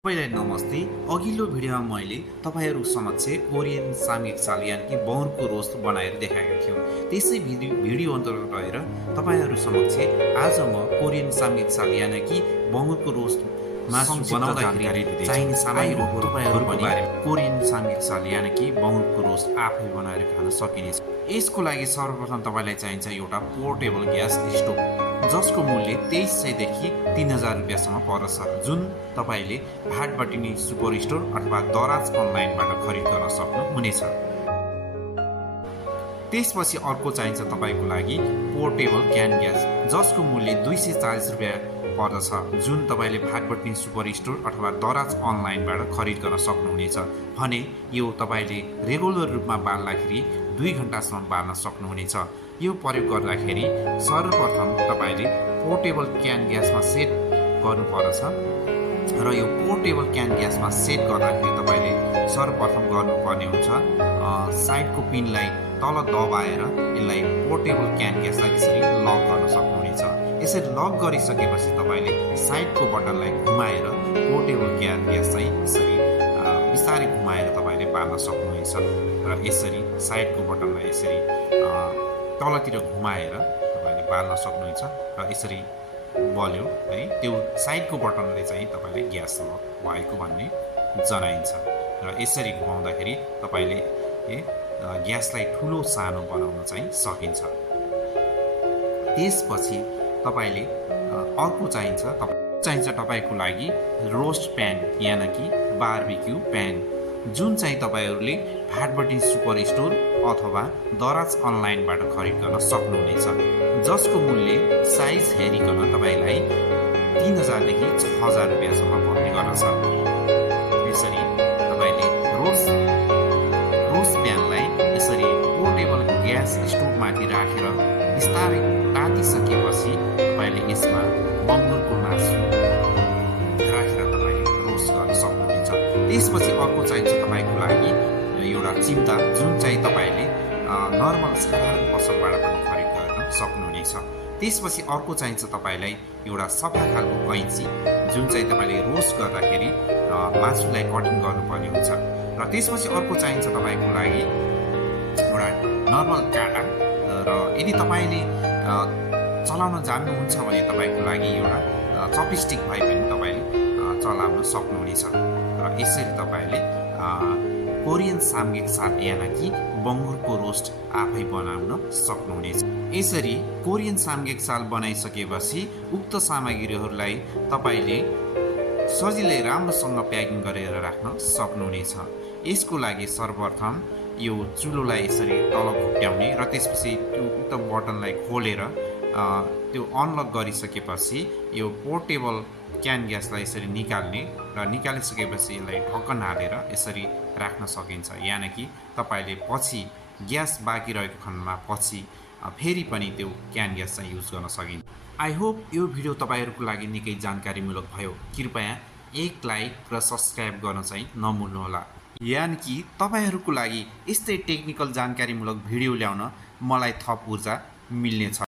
सबैलाई नमस्ते। अघिल्लो भिडियोमा मैले तपाईहरू समक्ष कोरियन सामयिक चाल यानि कि बौरको रोस्ट बनाएर देखाएको थियो। त्यसै भिडियो अन्तर्गत रहेर तपाईहरू समक्ष आज म कोरियन सामयिक चाल यानि कि बौरको रोस्ट मासु बनाउँदाखेरि चाहिने सामग्रीहरू तपाईहरू पनि कोरियन सामयिक चाल यानि कि बौरको रोस्ट आफै बनाएर खान सकिनेछ। यसको लागि सर्वप्रथम तपाईलाई चाहिन्छ एउटा पोर्टेबल ग्यास स्टोभ, जसको मूल्य 2300 देखि 3000 रुपियाँसम्म पर्छ, जुन तपाईले भाटबटिनी सुपर स्टोर अथवा दराज अनलाइनबाट खरिद गर्न सक्नुहुनेछ। त्यसपछि अर्को चाहिन्छ तपाईको लागि पोर्टेबल क्यान ग्यास, जसको मूल्य 240 रुपियाँ पर्दछ, जुन तपाईले भाटबटिनी सुपर स्टोर अथवा दराज अनलाइनबाट खरिद गर्न सक्नुहुनेछ। भने यो तपाईले रेगुलर रूपमा बाल्दाखेरि 2 घण्टासम्म बाल्न सक्नुहुनेछ। यो प्रयोग गर्दाखेरि सर्वप्रथम तपाईले पोर्टेबल क्यान ग्यासमा सेट गर्नुपर्छ र यो पोर्टेबल क्यान ग्यासमा सेट गर्दाखेरि तपाईले सर्वप्रथम गर्नुपर्ने हुन्छ साइडको पिनलाई तल दबाएर यसलाई पोर्टेबल क्यान ग्यासलाई यसरी लक गर्न सक्नुहुनेछ। यसरी लक गरिसकेपछि तपाईले साइडको बटनलाई घुमाएर पोर्टेबल क्यान ग्यास चाहिँ यसरी बिस्तारै घुमाएर तपाईले बाल्न सक्नुहुनेछ र यसरी साइडको बटनलाई यसरी तलतिर घुमाएर तपाईले बाल्न सक्नुहुन्छ र यसरी बल्यो है, त्यो साइडको बटनले चाहिँ तपाईले ग्यास लक भएको भन्ने जनाइन्छ र यसरी घुमाउँदाखेरि तपाईले ग्यासलाई ठुलो सानो बनाउन चाहिँ सकिन्छ। त्यसपछि तपाईले अर्को चाहिन्छ तपाईको लागि रोस्ट प्यान यानि कि बारबिक्यू प्यान, जुन चाहिँ तपाईहरूले भाटबटिनी सुपर स्टोर अथवा दराज अनलाइनबाट खरिद गर्न सक्नुहुनेछ, जसको मूल्य साइज हेरिकन तपाईलाई 3000 देखि 6000 रुपियाँसम्म पर्ने गर्दछ। यसरी तपाईले रोस्ट प्यानलाई यसरी पोर्टेबल ग्यास स्टोभमाथि राखेर बिस्तारै तातिसकेपछि तपाईले यसमा बङ्गुरको मासु राखेर तपाईले रोस्ट गर्न सक्नुहुनेछ। त्यसपछि अर्को चाहिन्छ तपाईको लागि एउटा चिम्टा, जुन चाहिँ तपाईले नर्मल साधारण पसलबाट पनि खरिद गर्न सक्नुहुनेछ। त्यसपछि अर्को चाहिन्छ तपाईलाई एउटा सफा खालको कैँची, जुन चाहिँ तपाईले रोस्ट गर्दाखेरि मासुलाई कटिङ गर्नुपर्ने हुन्छ। र त्यसपछि अर्को चाहिन्छ तपाईको लागि एउटा नर्मल काँटा, र यदि तपाईले चलाउन जान्नुहुन्छ भने तपाईको लागि एउटा चपस्टिक भए पनि तपाईले चलाउन सक्नुहुनेछ। र यसरी तपाईले कोरियन सामयिक चाल यानि कि बङ्गुरको रोस्ट आफै बनाउन सक्नुहुनेछ। यसरी कोरियन सामयिक चाल बनाइसकेपछि उक्त सामग्रीहरूलाई तपाईले सजिलै राम्रोसँग प्याकिङ गरेर राख्न सक्नुहुनेछ। यसको लागि सर्वप्रथम यो चुलोलाई यसरी तल घुट्याउने र त्यसपछि त्यो उक्त बटनलाई खोलेर त्यो अनलक गरिसकेपछि यो पोर्टेबल क्यान ग्यासलाई यसरी निकाल्ने र निकालिसकेपछि यसलाई ढक्कन हालेर यसरी राख्न सकिन्छ, यानि कि तपाईले पछि ग्यास बाँकी रहेको खण्डमा पछि फेरि पनि त्यो क्यान ग्यास चाहिँ युज गर्न सकिन्छ। आई होप यो भिडियो तपाईहरूको लागि निकै जानकारीमूलक भयो। कृपया एक लाइक र सब्सक्राइब गर्न चाहिँ नभुल्नुहोला, यानि कि तपाईहरूको लागि यस्तै टेक्निकल जानकारीमूलक भिडियो ल्याउन मलाई थप ऊर्जा मिल्नेछ।